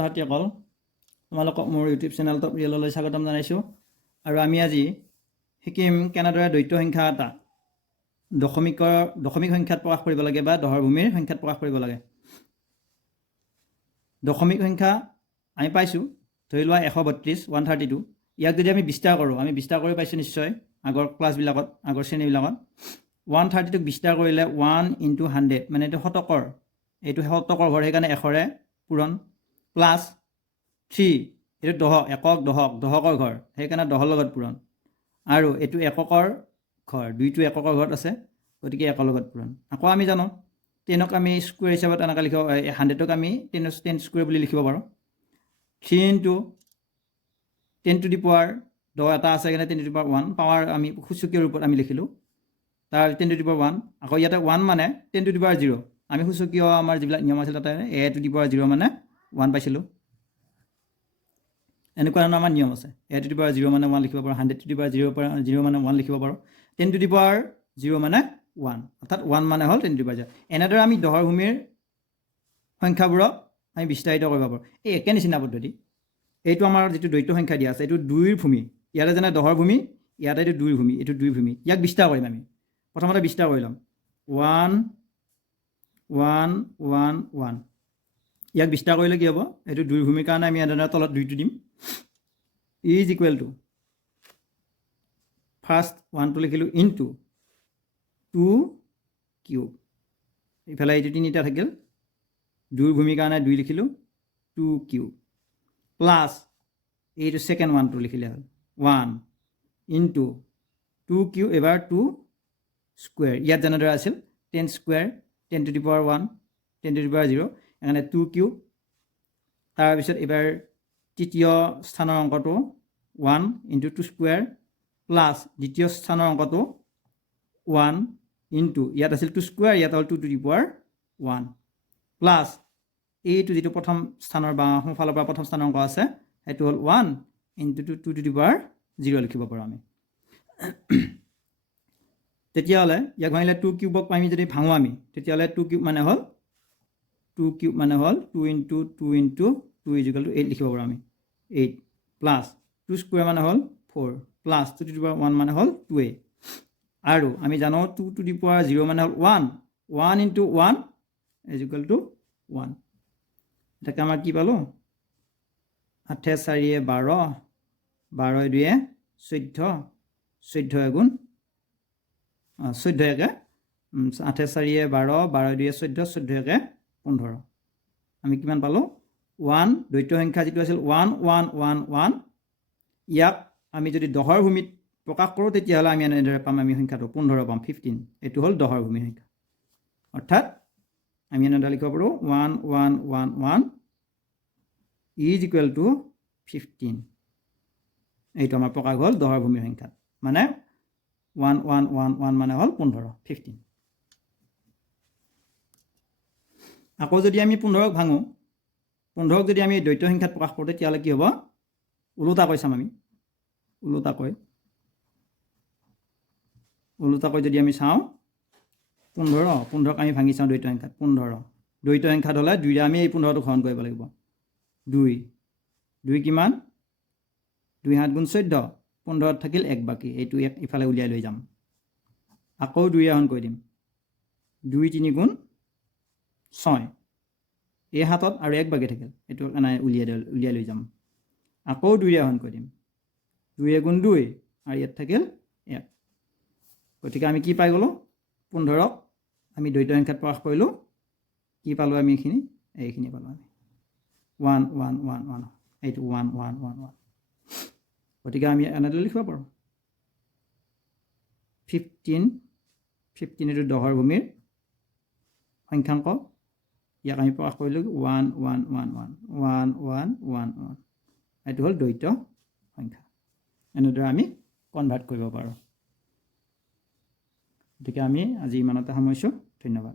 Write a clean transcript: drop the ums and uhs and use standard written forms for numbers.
ছাত্ৰ-ছাত্ৰীসকল তোমালোকক মোৰ ইউটিউব চেনেল টপ ৰিয়েললৈ স্বাগতম জনাইছোঁ আৰু আমি আজি শিকিম কেনেদৰে দ্বৈত সংখ্যা এটা দশমিক সংখ্যাত প্ৰকাশ কৰিব লাগে বা দহৰ ভূমিৰ সংখ্যাত প্ৰকাশ কৰিব লাগে। দশমিক সংখ্যা আমি পাইছোঁ ধৰি লোৱা 132 132 ইয়াক যদি আমি বিস্তাৰ কৰোঁ আমি বিস্তাৰ কৰি পাইছোঁ নিশ্চয় আগৰ ক্লাছবিলাকত আগৰ শ্ৰেণীবিলাকত 132ক বিস্তাৰ কৰিলে 1 × 100 মানে এইটো শতকৰ ঘৰ সেইকাৰণে এশৰে পূৰণ প্লাছ 3 এইটো দহকৰ ঘৰ সেইকাৰণে দহৰ লগত পূৰণ আৰু এইটো এককৰ ঘৰ দুইটো এককৰ ঘৰত আছে গতিকে একৰ লগত পূৰণ। আকৌ আমি জানো 10ক আমি স্কুৱেৰ হিচাপত এনেকৈ লিখিব 100ক আমি 10 স্কুৱেৰ বুলি লিখিব পাৰোঁ। 3 × 10 টু দি পাৱাৰ 10 এটা আছে কাৰণে 10 টু দি পাৱাৰ 1 পাৱাৰ আমি সূচকীয় ৰূপত আমি লিখিলোঁ তাৰ 10 টু দি পাৱাৰ 1 আকৌ ইয়াতে 1 মানে 10 টু দি পাৱাৰ 0 আমি সূচকীয় আমাৰ যিবিলাক নিয়ম আছিল তাতে a টু দি পাৱাৰ 0 মানে 1 পাইছিলোঁ। এনেকুৱা ধৰণৰ আমাৰ নিয়ম আছে a টু দি পাৱাৰ 0 মানে 1 লিখিব পাৰোঁ 100 টু দি পাৱাৰ 0 মানে 1 লিখিব পাৰোঁ 10 টু দি পাৱাৰ 0 মানে 1 অৰ্থাৎ 1 মানে হ'ল 10 টু দি পাৱাৰ 0। এনেদৰে আমি দহৰ ভূমিৰ সংখ্যাবোৰক আমি বিস্তাৰিত কৰিব পাৰোঁ এই একে নিচিনা পদ্ধতি। এইটো আমাৰ যিটো দ্বৈত সংখ্যা দিয়া আছে এইটো 2ৰ ভূমি ইয়াতে যেনে দহৰ ভূমি ইয়াতে এইটো 2ৰ ভূমি এইটো 2ৰ ভূমি ইয়াক বিস্তাৰ কৰিম আমি প্ৰথমতে বিস্তাৰ কৰি ল'ম 1 1 1 1 ইয়াক বিস্তাৰ কৰিলে কি হ'ব এইটো 2ৰ ভূমিৰ কাৰণে আমি এনেদৰে তলত 2টো দিম ইজ ইকুৱেল টু ফাৰ্ষ্ট 1টো লিখিলোঁ ইনটু 2 কিউব ইফালে এইটো 3টা থাকিল 2ৰ ভূমিৰ কাৰণে 2 লিখিলোঁ 2 কিউব প্লাছ এইটো ছেকেণ্ড 1টো লিখিলে হ'ল 1 ইনটু 2 কিউব এবাৰ 2 স্কুৱেৰ ইয়াত যেনেদৰে আছিল 10 square 10 to the power 1 10 to the power 0 সেইকাৰণে 2 কিউব তাৰপিছত এবাৰ তৃতীয় স্থানৰ অংকটো 1 ইনটু 2 স্কুৱেৰ প্লাছ দ্বিতীয় স্থানৰ অংকটো 1 ইনটু ইয়াত আছিল 2 স্কুৱেৰ ইয়াত হ'ল 2 টু দি পাৱাৰ 1 প্লাছ এইটো যিটো প্ৰথম স্থানৰ বা সোঁফালৰ পৰা প্ৰথম স্থানৰ অংক আছে সেইটো হ'ল 1 ইনটু 2 টু দি পাৱাৰ 0 লিখিব পাৰোঁ আমি। তেতিয়াহ'লে ইয়াক ভাঙিলে 2 কিউবক আমি যদি ভাঙোঁ আমি তেতিয়াহ'লে 2 কিউব মানে হ'ল 2 into 2 into 2 is equal two 8 লিখিব পাৰোঁ আমি 8 প্লাছ 2 স্কুৱেৰ মানে হ'ল 4 প্লাছ 2 টু দি পাৱাৰ 1 মানে হ'ল 2a আৰু আমি জানো 2 টু দি পাৱাৰ 0 মানে হ'ল 1 ইনটু 1 ইজ ইকুৱেল টু 1 এটাকে আমাৰ কি পালোঁ 8 4 12 12 2 14 14 এগুণ 14 একে 8 4 12 12 2 14 14 একে 15 আমি কিমান পালোঁ 1 দ্বৈত সংখ্যা যিটো আছিল 1 1 1 1 ইয়াক আমি যদি দহৰ ভূমিত প্ৰকাশ কৰোঁ তেতিয়াহ'লে আমি এনেদৰে পাম আমি সংখ্যাটো 15 পাম 15 এইটো হ'ল দহৰ ভূমিৰ সংখ্যা অৰ্থাৎ আমি এনেদৰে লিখিব পাৰোঁ 1 1 1 1 ইজ ইকুৱেল টু 15 এইটো আমাৰ প্ৰকাশ হ'ল দহৰ ভূমিৰ সংখ্যাত মানে 1 1 1 1 মানে হ'ল 15 আকৌ যদি আমি 15ক ভাঙোঁ 15ক যদি আমি দ্বৈত সংখ্যাত প্ৰকাশ কৰোঁ তেতিয়াহ'লে কি হ'ব ওলোটাকৈ চাম আমি ওলোটাকৈ যদি আমি চাওঁ 15ক আমি ভাঙি চাওঁ দ্বৈত সংখ্যাত 15 দ্বৈত সংখ্যাত হ'লে 2ৰে আমি এই 15টো গ্ৰহণ কৰিব লাগিব 2 কিমান 2 7 গুণ 14 15ত থাকিল 1 বাকী এইটো ইফালে উলিয়াই লৈ যাম আকৌ 2 আহৰণ কৰি দিম 2 3 গুণ 6 এই হাতত আৰু 1 বাকী থাকিল এইটো কাৰণে উলিয়াই লৈ যাম আকৌ 2 আহৰণ কৰি দিম 2 গুণ 2 আৰু ইয়াত থাকিল 1 গতিকে আমি কি পাই গ'লোঁ 15ক আমি দ্বৈত সংখ্যাত প্ৰকাশ কৰিলোঁ কি পালোঁ আমি এইখিনি পালোঁ আমি 1 1 1 1 এইটো 1 1 1 1 গতিকে আমি এনেদৰে লিখিব পাৰোঁ 15 এইটো দহৰ ভূমিৰ সংখ্যাংক ইয়াক আমি প্ৰকাশ কৰিলোঁ 1 1 1 1 1 1 1 1 এইটো হ'ল দ্বৈত সংখ্যা এনেদৰে আমি কনভাৰ্ট কৰিব পাৰোঁ। গতিকে আমি আজি ইমানতে সামৰিছোঁ ধন্যবাদ।